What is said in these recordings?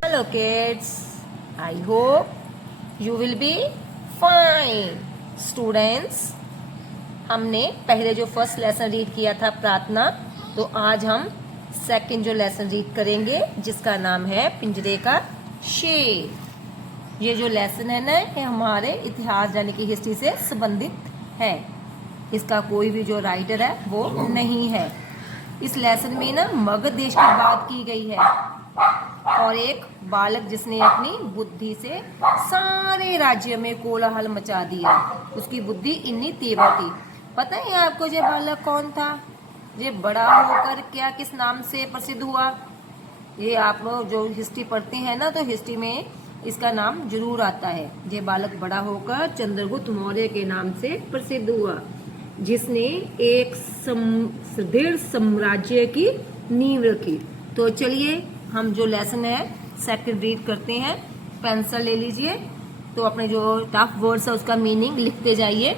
Hello kids, I hope you will be fine. Students, हमने पहले जो फर्स्ट लेसन रीड किया था प्रार्थना, तो आज हम सेकंड जो लेसन रीड करेंगे जिसका नाम है पिंजरे का शेर। ये जो लेसन है ना, ये हमारे इतिहास यानी कि हिस्ट्री से संबंधित है। इसका कोई भी जो राइटर है वो नहीं है। इस लेसन में ना मगध देश की बात की गई है और एक बालक जिसने अपनी बुद्धि से सारे राज्य में कोलाहल मचा दिया। उसकी बुद्धि इतनी तीव्र थी। पता है आपको ये बालक कौन था? ये बड़ा होकर क्या किस नाम से प्रसिद्ध हुआ? ये आप लोग जो हिस्ट्री पढ़ते हैं ना, तो हिस्ट्री में इसका नाम जरूर आता है। ये बालक बड़ा होकर चंद्रगुप्त मौर्य के नाम से प्रसिद्ध हुआ, जिसने एक सुदृढ़ साम्राज्य की नींव रखी। तो चलिए हम जो लेसन है सेकंड रीड करते हैं। पेंसिल ले लीजिए, तो अपने जो टफ वर्ड्स है उसका मीनिंग लिखते जाइए।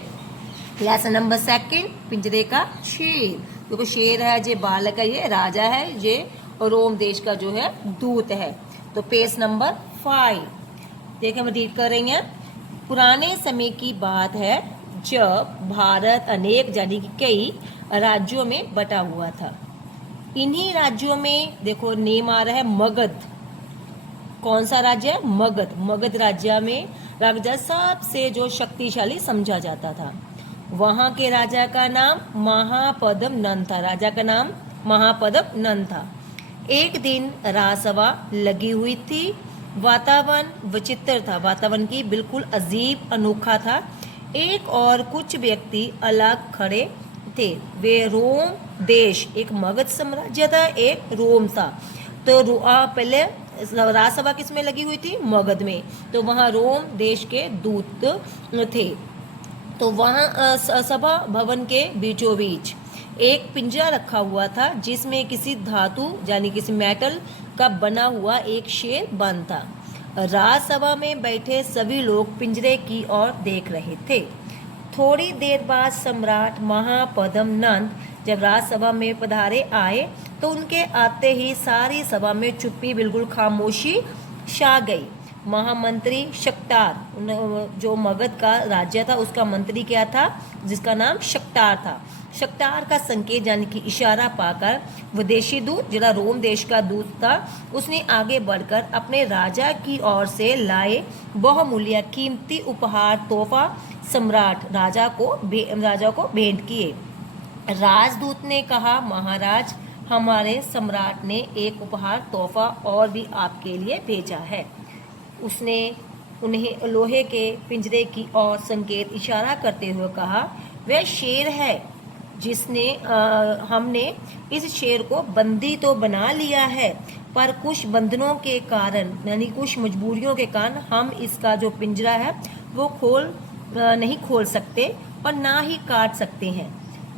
लेसन नंबर सेकंड, पिंजरे का शेर। देखो शेर है, ये बालक है, ये राजा है, ये रोम देश का जो है दूत है। तो पेज नंबर 5 देखिए हम रीड कर रहे हैं। पुराने समय की बात है जब भारत अनेक यानी कि कई राज्यों में बटा हुआ था। इन्हीं राज्यों में देखो नेम आ रहा है मगध। कौन सा राज्य है? मगध। मगध राज्य में राजा सबसे जो शक्तिशाली समझा जाता था। वहां के राजा का नाम महापद्म नंद था। राजा का नाम महापद्म नंद था। एक दिन राजसभा लगी हुई थी। वातावरण विचित्र था। वातावरण की बिल्कुल अजीब अनोखा था। एक और कुछ व्यक्ति अलग खड़े थे। वे रोम देश, एक मगध साम्राज्य था, एक रोम था। तो पहले राजसभा किस में लगी हुई थी? मगध में। तो वहाँ रोम देश के दूत थे। तो वहाँ सभा भवन के बीचों बीच एक पिंजरा रखा हुआ था, जिसमें किसी धातु यानी किसी मेटल का बना हुआ एक शेर बंद था। राजसभा में बैठे सभी लोग पिंजरे की ओर देख रहे थे। थोड़ी देर बाद सम्राट महापद्म नंद जब राजसभा में पधारे आए, तो उनके आते ही सारी सभा में चुप्पी, बिल्कुल खामोशी छा गई। महामंत्री शक्तार, जो मगध का राज्य था उसका मंत्री क्या था? जिसका नाम शक्तार था। शक्तार का संकेत यानी कि इशारा पाकर विदेशी दूत, जिला रोम देश का दूत था, उसने आगे बढ़कर अपने राजा की ओर से लाए बहुमूल्य कीमती उपहार तोहफा सम्राट राजा को भेंट किए। राजदूत ने कहा, महाराज, हमारे सम्राट ने एक उपहार तोहफा और भी आपके लिए भेजा है। उसने उन्हें लोहे के पिंजरे की ओर संकेत इशारा करते हुए कहा, वह शेर है जिसने हमने इस शेर को बंदी तो बना लिया है, पर कुछ बंधनों के कारण यानी कुछ मजबूरियों के कारण हम इसका जो पिंजरा है वो नहीं खोल सकते और ना ही काट सकते हैं।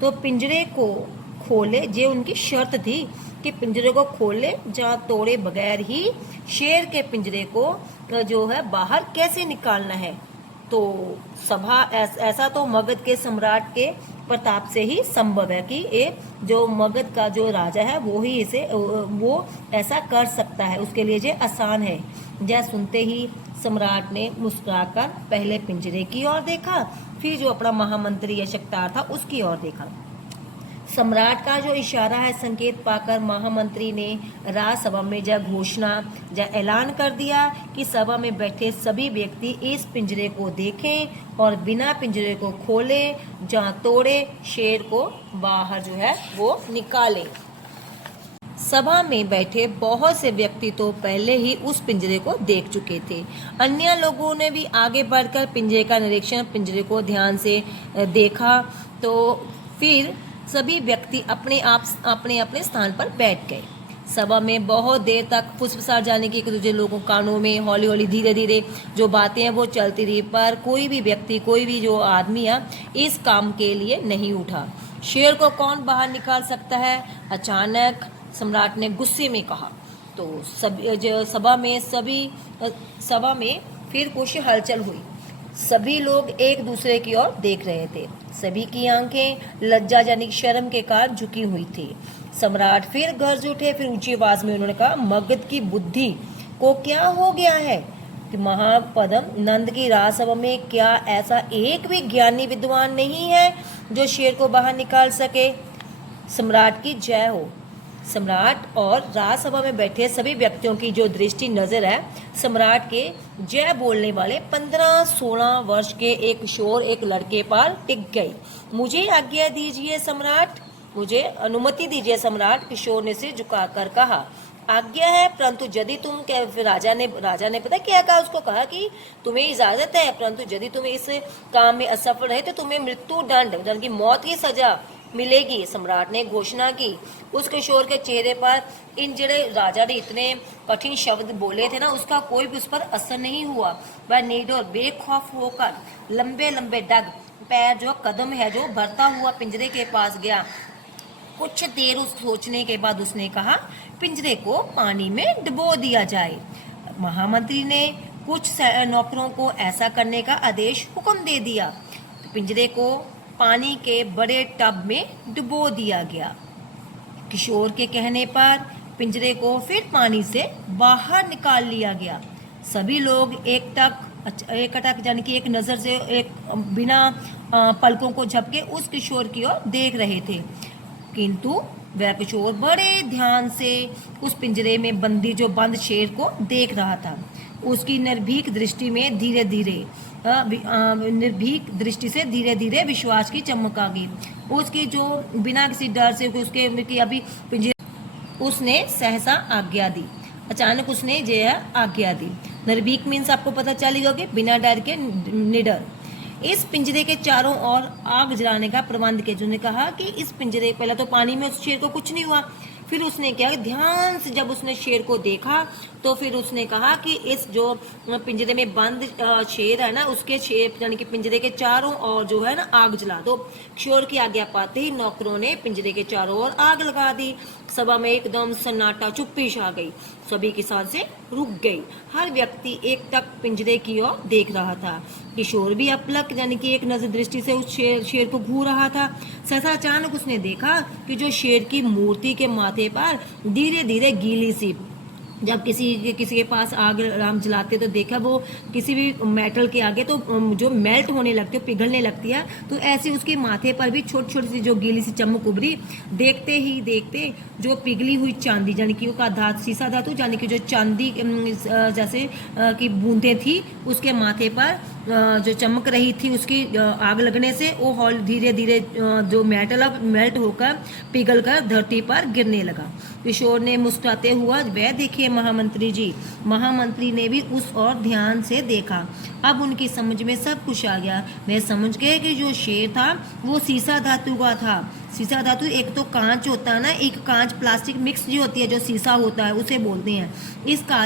तो पिंजरे को खोले, ये उनकी शर्त थी कि पिंजरे को खोले जहाँ तोड़े बगैर ही शेर के पिंजरे को जो है बाहर कैसे निकालना है। तो सभा ऐसा तो मगध के सम्राट के प्रताप से ही संभव है कि ये जो मगध का जो राजा है वो ऐसा कर सकता है। उसके लिए ये आसान है। यह सुनते ही सम्राट ने मुस्कुराकर पहले पिंजरे की ओर देखा, फिर जो अपना महामंत्री या शक्तार था उसकी ओर देखा। सम्राट का जो इशारा है संकेत पाकर महामंत्री ने राजसभा में ऐलान कर दिया कि सभा में बैठे सभी व्यक्ति इस पिंजरे को देखें और बिना पिंजरे को खोले जहाँ तोड़े शेर को बाहर जो है वो निकालें। सभा में बैठे बहुत से व्यक्ति तो पहले ही उस पिंजरे को देख चुके थे। अन्य लोगों ने भी आगे बढ़कर पिंजरे का निरीक्षण, पिंजरे को ध्यान से देखा। तो फिर सभी व्यक्ति अपने अपने स्थान पर बैठ गए। सभा में बहुत देर तक फुसफुसाहट जाने की एक दूसरे लोगों कानों में हौली हौली धीरे धीरे जो बातें हैं वो चलती रही, पर कोई भी व्यक्ति, कोई भी जो आदमी है इस काम के लिए नहीं उठा। शेर को कौन बाहर निकाल सकता है? अचानक सम्राट ने गुस्से में कहा। तो सभा में फिर कुछ हलचल हुई। सभी लोग एक दूसरे की ओर देख रहे थे। सभी की आंखें लज्जा यानी शर्म के कारण झुकी हुई थी। सम्राट फिर गरज उठे, फिर ऊंची आवाज में उन्होंने कहा, मगध की बुद्धि को क्या हो गया है कि महापदम नंद की राजसभा में क्या ऐसा एक भी ज्ञानी विद्वान नहीं है जो शेर को बाहर निकाल सके? सम्राट की जय हो। सम्राट और राजसभा में बैठे सभी व्यक्तियों की जो दृष्टि नजर है सम्राट के जय बोलने वाले 15-16 वर्ष के एक किशोर एक लड़के पर टिक गई। मुझे आज्ञा दीजिए सम्राट, मुझे अनुमति दीजिए सम्राट, किशोर ने सिर झुकाकर कहा। आज्ञा है, परंतु यदि तुम फिर राजा ने पता क्या कहा, उसको कहा कि तुम्हें इजाजत है, परंतु यदि तुम इस काम में असफल रहे तो तुम्हें मृत्यु दंड यानी कि मौत की सजा मिलेगी। सम्राट ने घोषणा की। उस किशोर के चेहरे पर इन जड़े राजा ने इतने कठिन शब्द बोले थे ना, उसका कोई भी उस पर असर नहीं हुआ। वह निडर बेखौफ होकर लंबे लंबे डग पैर जो कदम है जो बढ़ता हुआ पिंजरे के पास गया। कुछ देर उस सोचने के बाद उसने कहा, पिंजरे को पानी में डुबो दिया जाए। महामंत्री ने कुछ नौकरों को ऐसा करने का आदेश हुक्म दे दिया। पिंजरे को पानी के बड़े टब में डुबो दिया गया। किशोर के कहने पर पिंजरे को फिर पानी से बाहर निकाल लिया गया। सभी लोग एकटक यानी कि एक नजर से एक बिना पलकों को झपके उस किशोर की ओर देख रहे थे, किंतु वह किशोर बड़े ध्यान से उस पिंजरे में बंदी जो बंद शेर को देख रहा था। उसकी निर्भीक दृष्टि में निर्भीक दृष्टि से धीरे धीरे विश्वास की चमक आ गई। उसकी जो बिना किसी डर से उसके अभी पिंजरे उसने सहसा आज्ञा दी। अचानक उसने जो है आज्ञा दी। निर्भीक मीन्स आपको पता चल गया कि बिना डर के, निडर। इस पिंजरे के चारों ओर आग जलाने का प्रबंध किया। जिन्होंने कहा कि इस पिंजरे, पहले तो पानी में उस शेर को कुछ नहीं हुआ, फिर उसने क्या, ध्यान से जब उसने शेर को देखा तो फिर उसने कहा कि इस जो पिंजरे में बंद शेर है ना, उसके शेर यानी कि पिंजरे के चारों ओर जो है ना आग जला दो। किशोर की आज्ञा पाते ही नौकरों ने पिंजरे के चारों ओर आग लगा दी। सभा में एकदम सन्नाटा, चुप्पी छा गई। सभी की सांसें रुक गई। हर व्यक्ति एक तक पिंजरे की ओर देख रहा था। किशोर भी अपलक यानी कि एक नजर दृष्टि से उस शेर को घूर रहा था। सहसा अचानक उसने देखा कि जो शेर की मूर्ति के माथे पर धीरे धीरे गीली सी, जब किसी के पास आग राम जलाते तो देखा वो किसी भी मेटल के आगे तो जो मेल्ट होने लगती है, पिघलने लगती है, तो ऐसे उसके माथे पर भी छोटी छोटी सी जो गीली सी चमक उभरी। देखते ही देखते जो पिघली हुई चांदी यानी कि उसका धातु, सीसा धातु यानी कि जो चांदी जैसे की बूंदें थी उसके माथे पर जो चमक रही थी उसकी आग लगने से वो हॉल धीरे धीरे जो मेटल अब मेल्ट होकर पिघलकर धरती पर गिरने लगा। किशोर ने मुस्कुराते हुआ, वह देखिए महामंत्री जी। महामंत्री ने भी उस ओर ध्यान से देखा। अब उनकी समझ में सब कुछ आ गया। वह समझ गए कि जो शेर था वो सीसा धातु का था। सीसा धातु एक तो कांच होता है ना, एक कांच प्लास्टिक मिक्स जो होती है, जो सीसा होता है उसे बोलते हैं।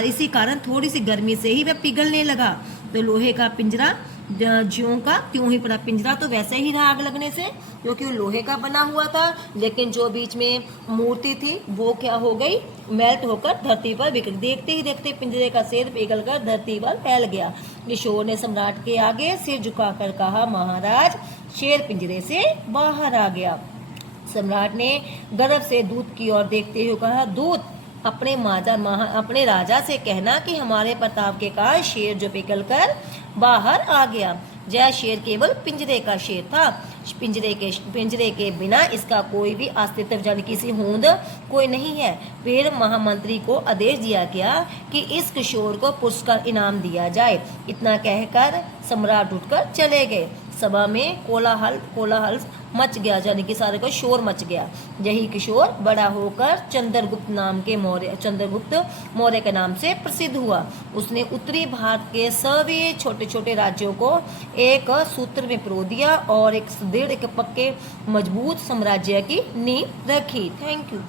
इसी कारण थोड़ी सी गर्मी से ही वह पिघलने लगा। तो लोहे का पिंजरा ज्यों का त्यों ही पड़ा। पिंजरा तो वैसे ही रहा आग लगने से, क्योंकि वो लोहे का बना हुआ था, लेकिन जो बीच में मूर्ति थी वो क्या हो गई, मेल्ट होकर धरती पर बिखर। देखते ही देखते पिंजरे का सेर पिघलकर धरती पर फैल गया। किशोर ने सम्राट के आगे सिर झुकाकर कहा, महाराज, शेर पिंजरे से बाहर आ गया। सम्राट ने गर्व से दूत की ओर देखते हुए कहा, दूत, अपने राजा से कहना कि हमारे प्रताप के कारण शेर जो पिघलकर बाहर आ गया। यह शेर केवल पिंजरे का शेर था। पिंजरे के बिना इसका कोई भी अस्तित्व यानी किसी होंद कोई नहीं है। फिर महामंत्री को आदेश दिया गया कि इस किशोर को पुरस्कार इनाम दिया जाए। इतना कहकर सम्राट उठकर चले गए। सभा में कोलाहल मच गया, यानी कि सारे को शोर मच गया। यही किशोर बड़ा होकर चंद्रगुप्त मौर्य के नाम से प्रसिद्ध हुआ। उसने उत्तरी भारत के सभी छोटे छोटे राज्यों को एक सूत्र में पिरो दिया और एक सुदृढ़, एक पक्के मजबूत साम्राज्य की नींव रखी। Thank you.